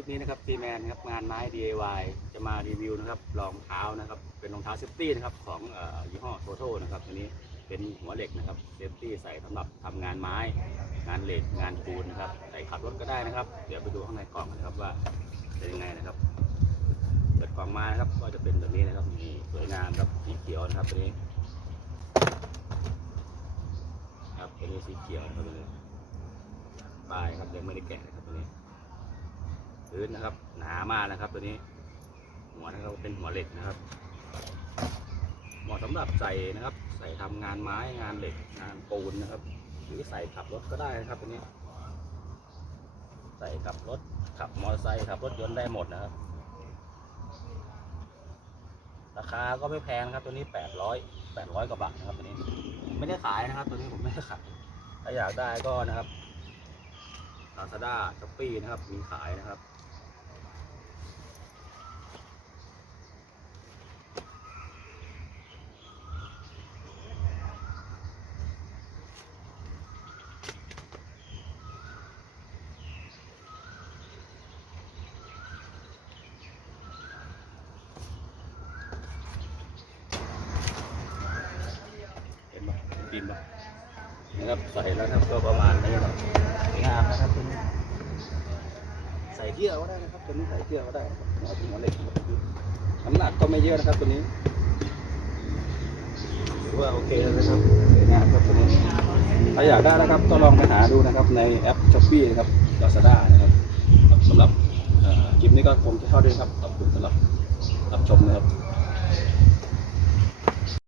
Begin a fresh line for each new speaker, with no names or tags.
ลิปนี้นะครับทีแมนครับงานไม้ DIY จะมารีวิวนะครับรองเท้านะครับ เป็นรองเท้าเซฟตี้นะครับของอยี่ห้อโทโทนะครับตัวนี้เป็นหัวเหล็กนะครับเซฟตี้ใส่สำหรับทำงานไม้ งานเหล็กงานปูนนะครับใส่ขับรถก็ได้นะครับ เดี๋ยวไปดูข้างในกล่องนะครับว่าเป็นยังไงนะครับเปิดกล่องมานะครับก็จะเป็นแบบนี้นะครับมีสวยงามครับสีเขียวนะครับตัวนี้ครับตัวนี้สีเขียวนะครับตัวนี้ปลายครับยังไม่ได้แกะนะครับตัวนี้ พื้นนะครับ หนามากนะครับ ตัวนี้ หัวนะครับเป็นหัวเหล็กนะครับ เหมาะสำหรับใส่นะครับ ใส่ทำงานไม้งานเหล็กงานปูนนะครับ หรือใส่ขับรถก็ได้นะครับตัวนี้ ใส่ขับรถขับมอเตอร์ไซค์ขับรถยนต์ได้หมดนะครับ ราคาก็ไม่แพงนะครับ ตัวนี้แปดร้อยแปดร้อยกว่าบาทนะครับตัวนี้ ไม่ได้ขายนะครับ ตัวนี้ผมไม่ได้ขายถ้าอยากได้ก็นะครับ ลาซาด้าช้อปปี้นะครับ มีขายนะครับเห็นปะเห็นปีนปะนะครับใส่แล้วนะครับก็ประมาณนี้ครับสวยงามนะครับตัวนี้ใส่เที่ ยวก็ได้นะครับ ตัวนี้ใส่เที่ยวก็ได้นะครับเอาถุงเหล็กน้ำหนักก็ไม่เยอะนะครับตัวนี้ถือว่าโอเคแล้วนะครับสวยงามครับตัวนี้ถ้าอยากได้นะครับก็ลองไปหาดูนะครับในแอปช้อปปี้นะครับลาซาด้านะครับสำหรับคลิปนี้ก็คงจะเท่านี้ครับขอบคุณสำหรับรับชมนะครับ